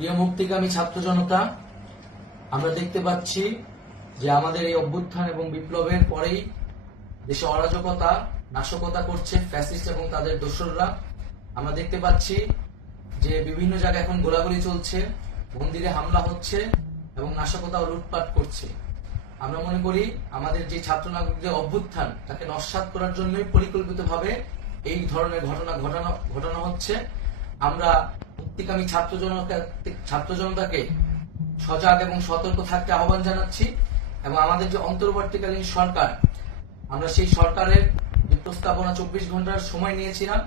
প্রিয় মুক্তিকামী ছাত্র জনতা, আমরা দেখতে পাচ্ছি যে আমাদের এই অভ্যুত্থান এবং বিপ্লবের পরেই দেশে অরাজকতা নাশকতা করছে ফ্যাসিস্ট এবং তাদের দোসররা। আমরা দেখতে পাচ্ছি যে বিভিন্ন জায়গায় এখন গোলাগুলি চলছে, মন্দিরে হামলা হচ্ছে এবং নাশকতা ও লুটপাট করছে। আমরা মনে করি আমাদের যে ছাত্র নাগরিকদের অভ্যুত্থান তাকে নস্যাৎ করার জন্যই পরিকল্পিতভাবে এই ধরনের ঘটনা ঘটানো হচ্ছে। আমরা মুক্তিকামী ছাত্র জনতাকে সজাগ এবং সতর্ক থাকতে আহ্বান জানাচ্ছি এবং আমাদের যে অন্তর্বর্তীকালীন সরকার, আমরা সেই সরকারের যে প্রস্তাবনা 24 ঘন্টার সময় নিয়েছিলাম,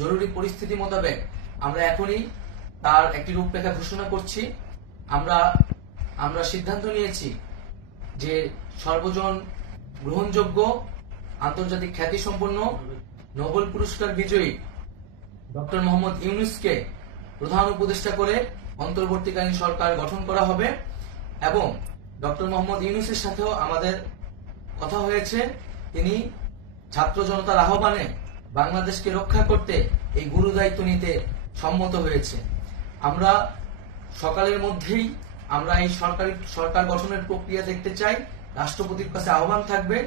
জরুরি পরিস্থিতি মোতাবেক আমরা এখনই তার একটি রূপরেখা ঘোষণা করছি। আমরা সিদ্ধান্ত নিয়েছি যে সর্বজন গ্রহণযোগ্য আন্তর্জাতিক খ্যাতিসম্পন্ন নোবেল পুরস্কার বিজয়ী ডক্টর মোহাম্মদ ইউনূসকে প্রধান উপদেষ্টা করে অন্তর্বর্তীকালীন সরকার গঠন করা হবে এবং ডক্টর মোহাম্মদ ইউনূসের সাথেও আমাদের কথা হয়েছে। তিনি ছাত্র জনতার আহ্বানে বাংলাদেশকে রক্ষা করতে এই গুরু দায়িত্ব নিতে সম্মত হয়েছে। আমরা সকালের মধ্যেই আমরা এই সরকার গঠনের প্রক্রিয়া দেখতে চাই। রাষ্ট্রপতির কাছে আহ্বান থাকবে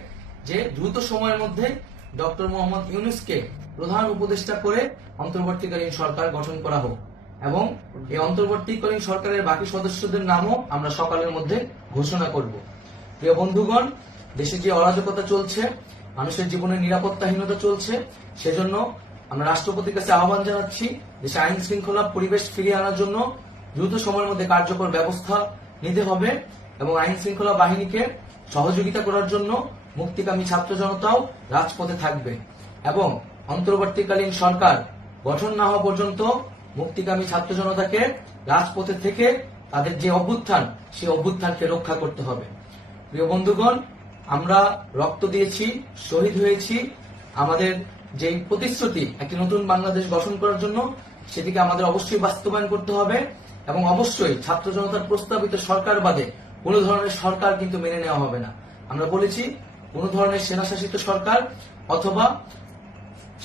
যে দ্রুত সময়ের মধ্যে ডক্টর মোহাম্মদ ইউনূসকে প্রধান উপদেষ্টা করে অন্তর্বর্তীকালীন সরকার গঠন করা হোক এবং এই অন্তর্বর্তীকালীন সরকারের বাকি সদস্যদের নামও আমরা সকালের মধ্যে ঘোষণা করব। প্রিয় বন্ধুগণ, দেশে যে অরাজকতা চলছে, মানুষের জীবনের নিরাপত্তাহীনতা চলছে, সেজন্য আমরা রাষ্ট্রপতির কাছে আহ্বান জানাচ্ছি দেশে আইন শৃঙ্খলা পরিবেশ ফিরিয়ে আনার জন্য দ্রুত সময়ের মধ্যে কার্যকর ব্যবস্থা নিতে হবে এবং আইন শৃঙ্খলা বাহিনীকে সহযোগিতা করার জন্য মুক্তিকামী ছাত্র জনতাও রাজপথে থাকবে এবং অন্তর্বর্তীকালীন সরকার গঠন না হওয়া পর্যন্ত মুক্তিকামী ছাত্র জনতাকে রাজপথে থেকে তাদের যে অভ্যুত্থান, সেই অভ্যুত্থানকে রক্ষা করতে হবে। প্রিয় বন্ধুগণ, আমরা রক্ত দিয়েছি, শহীদ হয়েছি। আমাদের যে প্রতিশ্রুতি একটি নতুন বাংলাদেশ গঠন করার জন্য, সেটিকে আমাদের অবশ্যই বাস্তবায়ন করতে হবে এবং অবশ্যই ছাত্র জনতার প্রস্তাবিত সরকার বাদে কোন ধরনের সরকার কিন্তু মেনে নেওয়া হবে না। আমরা বলেছি কোন ধরনের সেনা শাসিত সরকার অথবা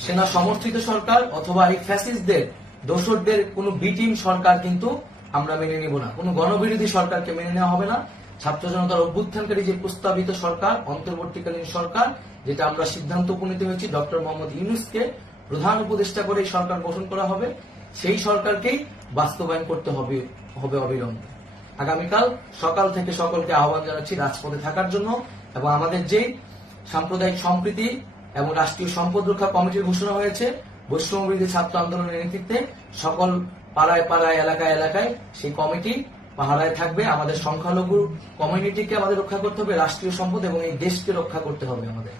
সেনা সমর্থিত সরকার অথবা এই ফ্যাসিস্টদের দোসরদের কোন বিটিম সরকার কিন্তু আমরা মেনে নিব না। কোন গণবিরোধী সরকারকে মেনে নেওয়া হবে না। ছাত্র জনতার অভ্যুত্থানকারী যে প্রস্তাবিত সরকার, অন্তর্বর্তীকালীন সরকার, যেটা আমরা সিদ্ধান্ত উপনীত হয়েছি ডক্টর মোহাম্মদ ইউনূসকে প্রধান উপদেষ্টা করে এই সরকার গঠন করা হবে, সেই সরকারকেই বাস্তবায়ন করতে হবে অবিলম্বে। আগামীকাল সকাল থেকে সকলকে আহ্বান জানাচ্ছি রাজপথে থাকার জন্য এবং আমাদের যে সাম্প্রদায়িক সম্প্রীতি এবং রাষ্ট্রীয় সম্পদ রক্ষা কমিটির ঘোষণা হয়েছে বৈষম্যবিরোধী ছাত্র আন্দোলনের নেতৃত্বে, সকল পাড়ায় পাড়ায় এলাকায় এলাকায় সেই কমিটি পাহারায় থাকবে। আমাদের সংখ্যালঘু কমিউনিটিকে আমাদের রক্ষা করতে হবে, রাষ্ট্রীয় সম্পদ এবং এই দেশকে রক্ষা করতে হবে আমাদের।